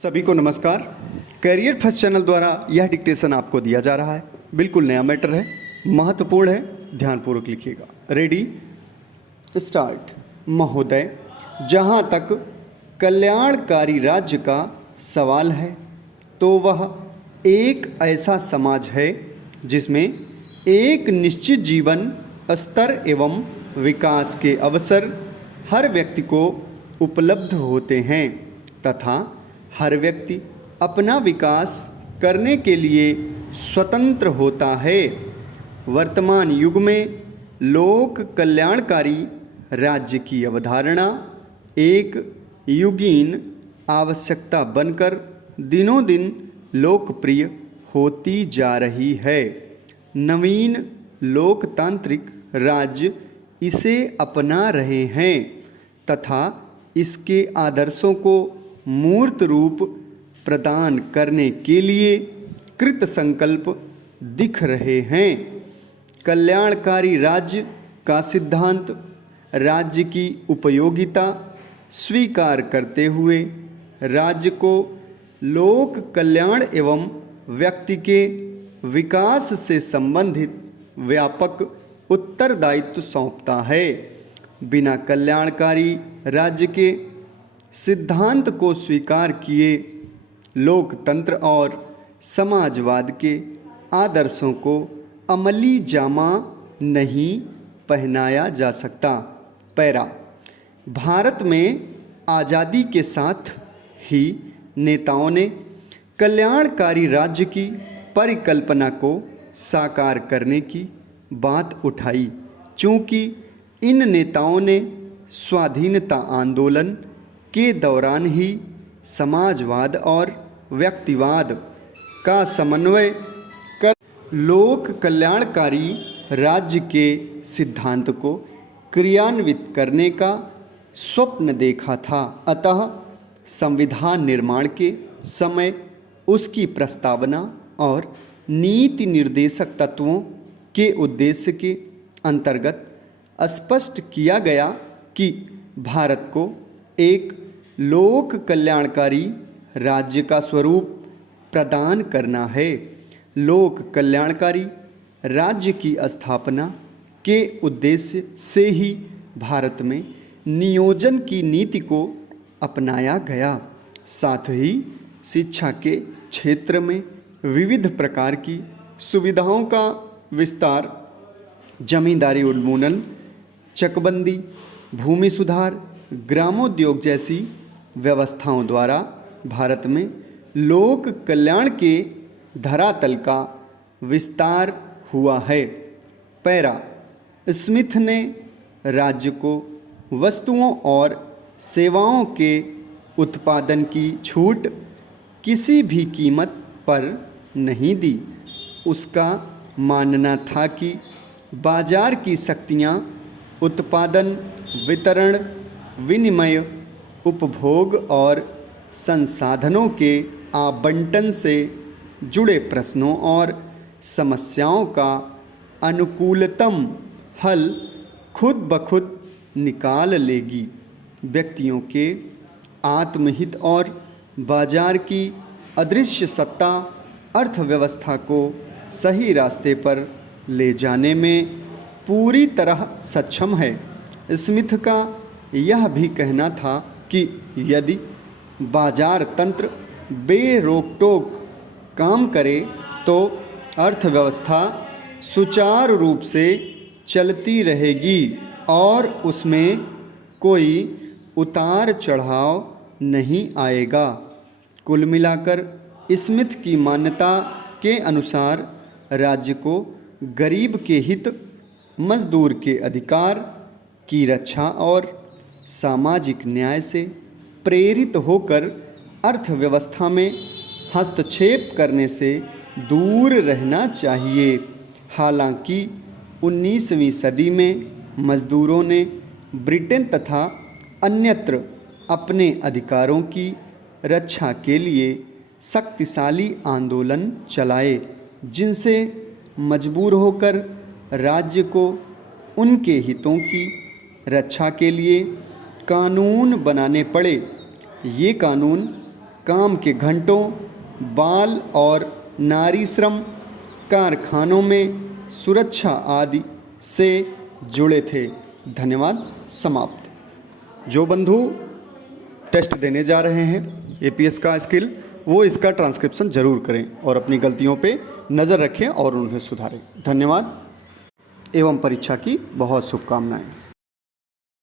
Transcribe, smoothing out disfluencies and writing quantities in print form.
सभी को नमस्कार। करियर फर्स्ट चैनल द्वारा यह डिक्टेशन आपको दिया जा रहा है। बिल्कुल नया मैटर है, महत्वपूर्ण है, ध्यानपूर्वक लिखिएगा। Ready start. महोदय, जहाँ तक कल्याणकारी राज्य का सवाल है तो वह एक ऐसा समाज है जिसमें एक निश्चित जीवन स्तर एवं विकास के अवसर हर व्यक्ति को उपलब्ध होते हैं तथा हर व्यक्ति अपना विकास करने के लिए स्वतंत्र होता है। वर्तमान युग में लोक कल्याणकारी राज्य की अवधारणा एक युगीन आवश्यकता बनकर दिनों दिन लोकप्रिय होती जा रही है। नवीन लोकतांत्रिक राज्य इसे अपना रहे हैं तथा इसके आदर्शों को मूर्त रूप प्रदान करने के लिए कृत संकल्प दिख रहे हैं। कल्याणकारी राज्य का सिद्धांत राज्य की उपयोगिता स्वीकार करते हुए राज्य को लोक कल्याण एवं व्यक्ति के विकास से संबंधित व्यापक उत्तरदायित्व सौंपता है। बिना कल्याणकारी राज्य के सिद्धांत को स्वीकार किए लोकतंत्र और समाजवाद के आदर्शों को अमली जामा नहीं पहनाया जा सकता। पैरा। भारत में आज़ादी के साथ ही नेताओं ने कल्याणकारी राज्य की परिकल्पना को साकार करने की बात उठाई। चूँकि इन नेताओं ने स्वाधीनता आंदोलन के दौरान ही समाजवाद और व्यक्तिवाद का समन्वय कर लोक कल्याणकारी राज्य के सिद्धांत को क्रियान्वित करने का स्वप्न देखा था। अतः संविधान निर्माण के समय उसकी प्रस्तावना और नीति निर्देशक तत्वों के उद्देश्य के अंतर्गत स्पष्ट किया गया कि भारत को एक लोक कल्याणकारी राज्य का स्वरूप प्रदान करना है। लोक कल्याणकारी राज्य की स्थापना के उद्देश्य से ही भारत में नियोजन की नीति को अपनाया गया। साथ ही शिक्षा के क्षेत्र में विविध प्रकार की सुविधाओं का विस्तार, जमींदारी उन्मूलन, चकबंदी, भूमि सुधार, ग्रामोद्योग जैसी व्यवस्थाओं द्वारा भारत में लोक कल्याण के धरातल का विस्तार हुआ है। पैरा। स्मिथ ने राज्य को वस्तुओं और सेवाओं के उत्पादन की छूट किसी भी कीमत पर नहीं दी। उसका मानना था कि बाजार की शक्तियाँ उत्पादन, वितरण, विनिमय, उपभोग और संसाधनों के आवंटन से जुड़े प्रश्नों और समस्याओं का अनुकूलतम हल खुद ब खुद निकाल लेगी। व्यक्तियों के आत्महित और बाजार की अदृश्य सत्ता अर्थव्यवस्था को सही रास्ते पर ले जाने में पूरी तरह सक्षम है। स्मिथ का यह भी कहना था कि यदि बाजार तंत्र बेरोक-टोक काम करे तो अर्थव्यवस्था सुचारू रूप से चलती रहेगी और उसमें कोई उतार चढ़ाव नहीं आएगा। कुल मिलाकर स्मिथ की मान्यता के अनुसार राज्य को गरीब के हित, मजदूर के अधिकार की रक्षा और सामाजिक न्याय से प्रेरित होकर अर्थव्यवस्था में हस्तक्षेप करने से दूर रहना चाहिए। हालांकि 19वीं सदी में मजदूरों ने ब्रिटेन तथा अन्यत्र अपने अधिकारों की रक्षा के लिए शक्तिशाली आंदोलन चलाए, जिनसे मजबूर होकर राज्य को उनके हितों की रक्षा के लिए कानून बनाने पड़े। ये कानून काम के घंटों, बाल और नारी श्रम, कारखानों में सुरक्षा आदि से जुड़े थे। धन्यवाद। समाप्त। जो बंधु टेस्ट देने जा रहे हैं एपीएस का स्किल, वो इसका ट्रांसक्रिप्शन जरूर करें और अपनी गलतियों पे नज़र रखें और उन्हें सुधारें। धन्यवाद एवं परीक्षा की बहुत शुभकामनाएं।